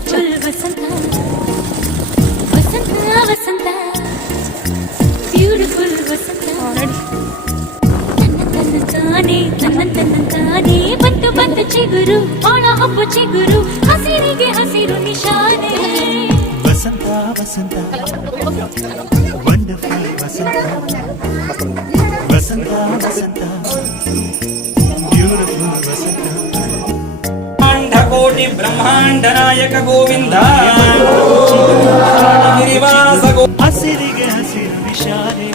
beautiful ವಸಂತ ವಸಂತ ವಸಂತ beautiful ವಸಂತ ತಾನೇ ಬಂತು ಬಂತು ಚಿಗುರು ಒಣ ಹಬ್ಬ ಚಿಗುರು ಹಸಿರಿಗೆ ಹಸಿರು ನಿಶಾನೆ ವಸಂತ ವಸಂತ ವಂಡರ್ಫುಲ್ ವಸಂತ ವಸಂತ ವಸಂತ ಬ್ಯೂಟಿಫುಲ್ ವಸಂತ ಕೋಟಿ ಬ್ರಹ್ಮಾಂಡ ನಾಯಕ ಗೋವಿಂದ ಗಿರಿವಾಸ ಹಸಿರಿಗೆ ಹಸಿರು ನಿಶಾನೆ